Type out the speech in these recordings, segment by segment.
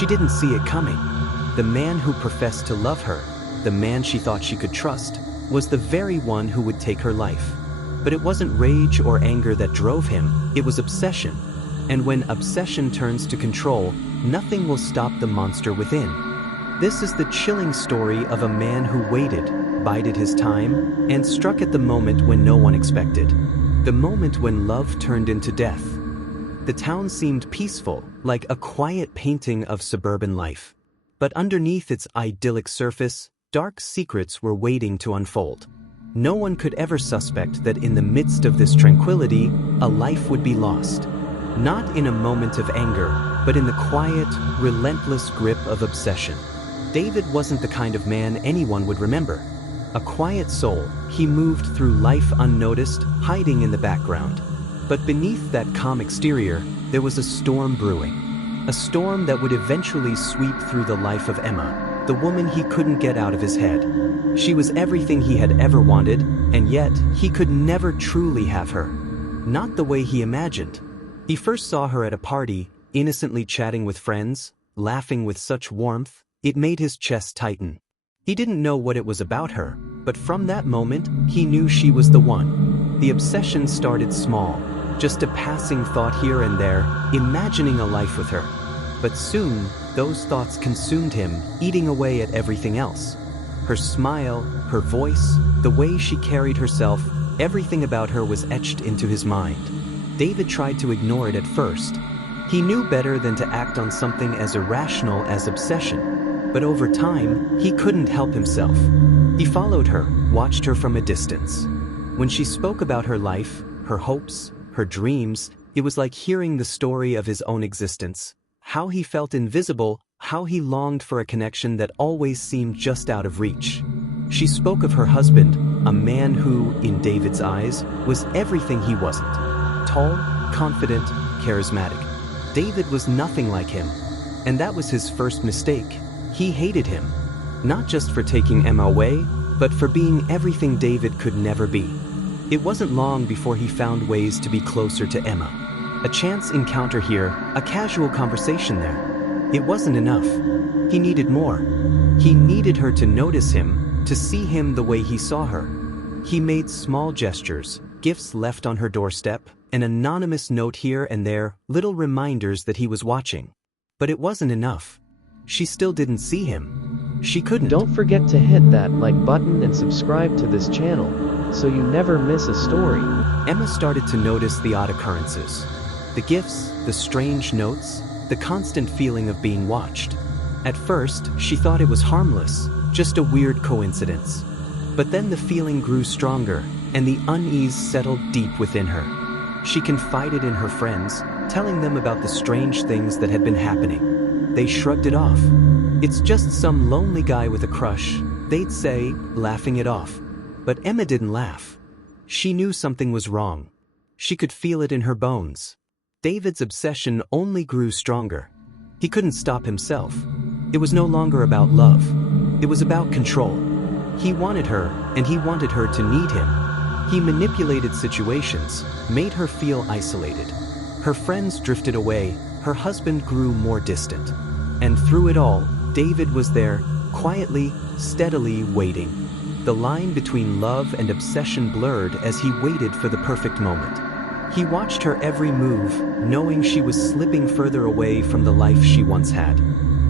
She didn't see it coming. The man who professed to love her, the man she thought she could trust, was the very one who would take her life. But it wasn't rage or anger that drove him, it was obsession. And when obsession turns to control, nothing will stop the monster within. This is the chilling story of a man who waited, bided his time, and struck at the moment when no one expected. The moment when love turned into death. The town seemed peaceful, like a quiet painting of suburban life. But underneath its idyllic surface, dark secrets were waiting to unfold. No one could ever suspect that in the midst of this tranquility, a life would be lost. Not in a moment of anger, but in the quiet, relentless grip of obsession. David wasn't the kind of man anyone would remember. A quiet soul, he moved through life unnoticed, hiding in the background. But beneath that calm exterior, there was a storm brewing. A storm that would eventually sweep through the life of Emma, the woman he couldn't get out of his head. She was everything he had ever wanted, and yet he could never truly have her. Not the way he imagined. He first saw her at a party, innocently chatting with friends, laughing with such warmth, it made his chest tighten. He didn't know what it was about her, but from that moment, he knew she was the one. The obsession started small, just a passing thought here and there, imagining a life with her. But soon, those thoughts consumed him, eating away at everything else. Her smile, her voice, the way she carried herself, everything about her was etched into his mind. David tried to ignore it at first. He knew better than to act on something as irrational as obsession. But over time, he couldn't help himself. He followed her, watched her from a distance. When she spoke about her life, her hopes, her dreams, it was like hearing the story of his own existence. How he felt invisible, how he longed for a connection that always seemed just out of reach. She spoke of her husband, a man who, in David's eyes, was everything he wasn't. Tall, confident, charismatic. David was nothing like him. And that was his first mistake. He hated him. Not just for taking Emma away, but for being everything David could never be. It wasn't long before he found ways to be closer to Emma. A chance encounter here, a casual conversation there. It wasn't enough. He needed more. He needed her to notice him, to see him the way he saw her. He made small gestures, gifts left on her doorstep, an anonymous note here and there, little reminders that he was watching. But it wasn't enough. She still didn't see him. She couldn't. Don't forget to hit that like button and subscribe to this channel, so you never miss a story. Emma started to notice the odd occurrences. The gifts, the strange notes, the constant feeling of being watched. At first, she thought it was harmless, just a weird coincidence. But then the feeling grew stronger, and the unease settled deep within her. She confided in her friends, telling them about the strange things that had been happening. They shrugged it off. It's just some lonely guy with a crush, they'd say, laughing it off. But Emma didn't laugh. She knew something was wrong. She could feel it in her bones. David's obsession only grew stronger. He couldn't stop himself. It was no longer about love. It was about control. He wanted her, and he wanted her to need him. He manipulated situations, made her feel isolated. Her friends drifted away, her husband grew more distant. And through it all, David was there, quietly, steadily waiting. The line between love and obsession blurred as he waited for the perfect moment. He watched her every move, knowing she was slipping further away from the life she once had.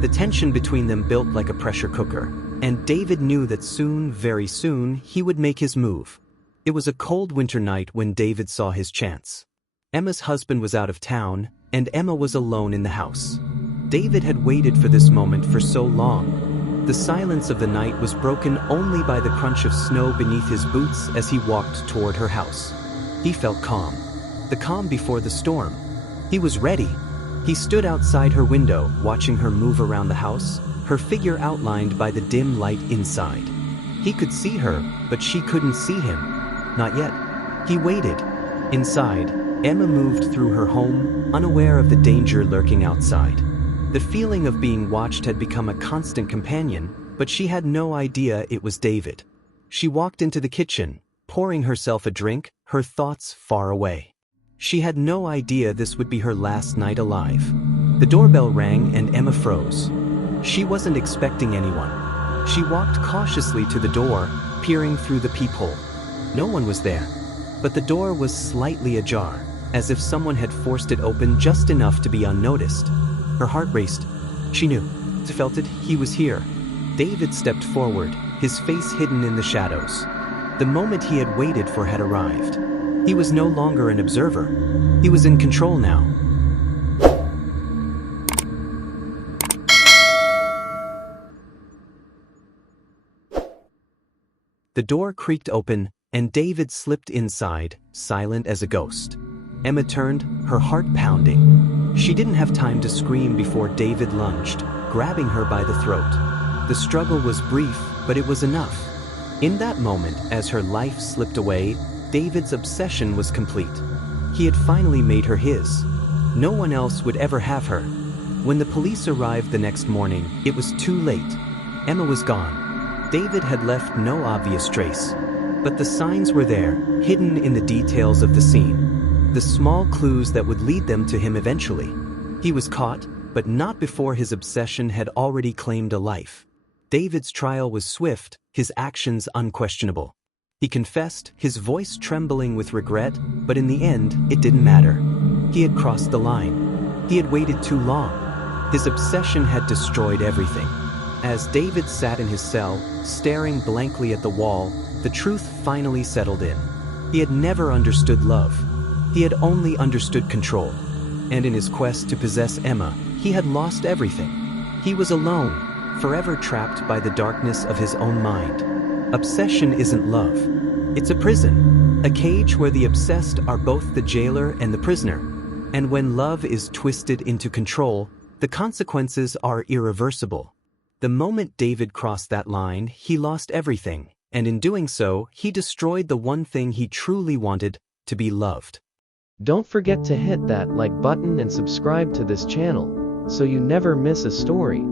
The tension between them built like a pressure cooker, and David knew that soon, very soon, he would make his move. It was a cold winter night when David saw his chance. Emma's husband was out of town, and Emma was alone in the house. David had waited for this moment for so long. The silence of the night was broken only by the crunch of snow beneath his boots as he walked toward her house. He felt calm. The calm before the storm. He was ready. He stood outside her window, watching her move around the house, her figure outlined by the dim light inside. He could see her, but she couldn't see him. Not yet. He waited. Inside, Emma moved through her home, unaware of the danger lurking outside. The feeling of being watched had become a constant companion, but she had no idea it was David. She walked into the kitchen, pouring herself a drink, her thoughts far away. She had no idea this would be her last night alive. The doorbell rang and Emma froze. She wasn't expecting anyone. She walked cautiously to the door, peering through the peephole. No one was there, but the door was slightly ajar, as if someone had forced it open just enough to be unnoticed. Her heart raced. She knew. She felt it. He was here. David stepped forward, his face hidden in the shadows. The moment he had waited for had arrived. He was no longer an observer. He was in control now. The door creaked open, and David slipped inside, silent as a ghost. Emma turned, her heart pounding. She didn't have time to scream before David lunged, grabbing her by the throat. The struggle was brief, but it was enough. In that moment, as her life slipped away, David's obsession was complete. He had finally made her his. No one else would ever have her. When the police arrived the next morning, it was too late. Emma was gone. David had left no obvious trace. But the signs were there, hidden in the details of the scene. The small clues that would lead them to him eventually. He was caught, but not before his obsession had already claimed a life. David's trial was swift, his actions unquestionable. He confessed, his voice trembling with regret, but in the end, it didn't matter. He had crossed the line. He had waited too long. His obsession had destroyed everything. As David sat in his cell, staring blankly at the wall, the truth finally settled in. He had never understood love. He had only understood control. And in his quest to possess Emma, he had lost everything. He was alone, forever trapped by the darkness of his own mind. Obsession isn't love. It's a prison, a cage where the obsessed are both the jailer and the prisoner. And when love is twisted into control, the consequences are irreversible. The moment David crossed that line, he lost everything, and in doing so, he destroyed the one thing he truly wanted, to be loved. Don't forget to hit that like button and subscribe to this channel, so you never miss a story.